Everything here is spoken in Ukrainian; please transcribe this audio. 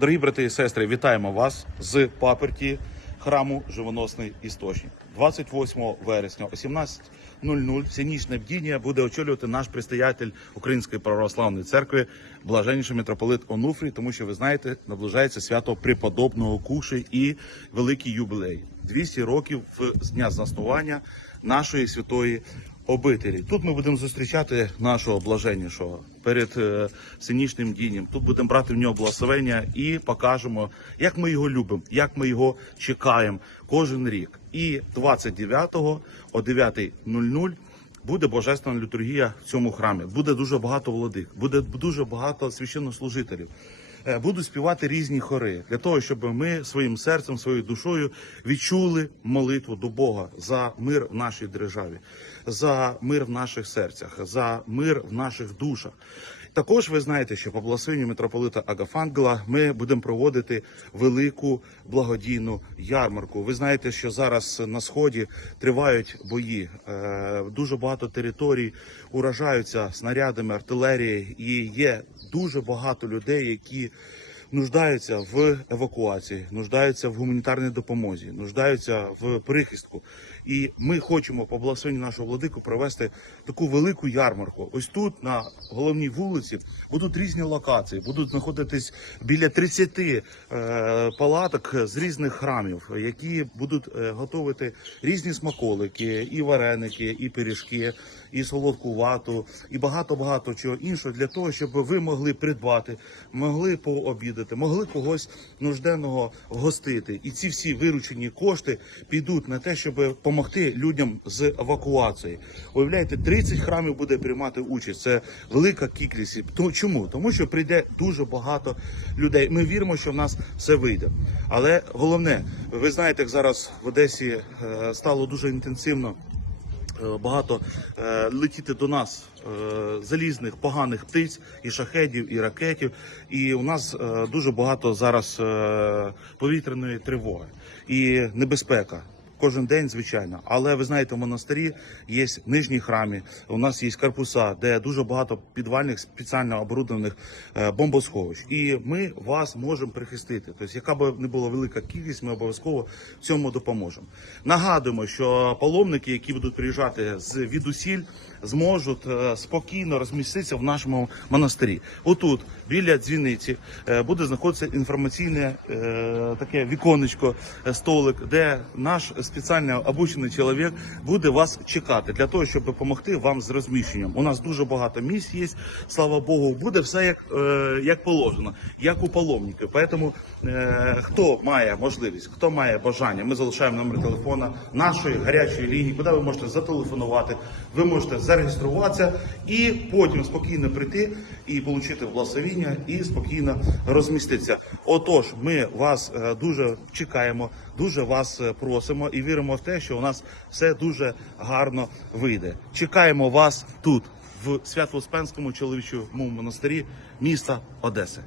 Дорогі брати і сестри, вітаємо вас з паперті храму Живоносний істочник. 28 вересня о 17.00 всенічне бдіння буде очолювати наш предстоятель Української православної церкви, блаженніший митрополит Онуфрій, тому що ви знаєте, наближається свято преподобного Куші і великий юбілей 200 років з дня заснування нашої святої обителі. Тут ми будемо зустрічати нашого блаженнішого перед е, синічним дінням. Тут будемо брати в нього благословення і покажемо, як ми його любимо, як ми його чекаємо кожен рік. І 29-го о 9.00 буде божественна літургія в цьому храмі. Буде дуже багато владик, буде дуже багато священнослужителів. Е, Будуть співати різні хори для того, щоб ми своїм серцем, своєю душою відчули молитву до Бога за мир в нашій державі, за мир в наших серцях, за мир в наших душах. Також ви знаєте, що по благословенню митрополита Агафангела ми будемо проводити велику благодійну ярмарку. Ви знаєте, що зараз на сході тривають бої. Е, Дуже багато територій уражаються снарядами, артилерії, і є дуже багато людей, які нуждаються в евакуації, нуждаються в гуманітарній допомозі, нуждаються в прихистку. І ми хочемо по благословенню нашого владику провести таку велику ярмарку. Ось тут на головній вулиці будуть різні локації, будуть знаходитись біля 30 е, палаток з різних храмів, які будуть е, готувати різні смаколики, і вареники, і пиріжки, і солодку вату, і багато багато чого іншого для того, щоб ви могли придбати, могли пообідати, могли когось нужденного гостити. І ці всі виручені кошти підуть на те, щоб допомогти людям з евакуації. Уявляєте, 30 храмів буде приймати участь. Це велика кількість. Чому? Тому що прийде дуже багато людей. Ми віримо, що в нас все вийде. Але головне, ви знаєте, як зараз в Одесі е, стало дуже інтенсивно багато е, летіти до нас е, залізних поганих птиць, і шахедів, і ракетів. І у нас е, дуже багато зараз е, повітряної тривоги і небезпека. Кожен день, звичайно, але ви знаєте, в монастирі є нижні храмі. У нас є корпуса, де дуже багато підвальних спеціально оборудованих е, бомбосховищ. І ми вас можемо прихистити. Тобто, яка б не була велика кількість, ми обов'язково в цьому допоможемо. Нагадуємо, що паломники, які будуть приїжджати з відусіль, зможуть е, спокійно розміститися в нашому монастирі. Отут, біля дзвіниці, е, буде знаходитися інформаційне таке віконечко, столик, де наш спеціально обучений чоловік буде вас чекати для того, щоб допомогти вам з розміщенням. У нас дуже багато місць є, слава Богу, буде все як, е, як положено, як у паломників. Тому е, хто має можливість, хто має бажання, ми залишаємо номер телефона нашої гарячої лінії, куди ви можете зателефонувати, ви можете зареєструватися і потім спокійно прийти і отримати благословіння і спокійно розміститися. Отож, ми вас е, дуже чекаємо, дуже вас е, просимо і віримо в те, що у нас все дуже гарно вийде. Чекаємо вас тут, в Свято-Успенському чоловічому монастирі міста Одеси.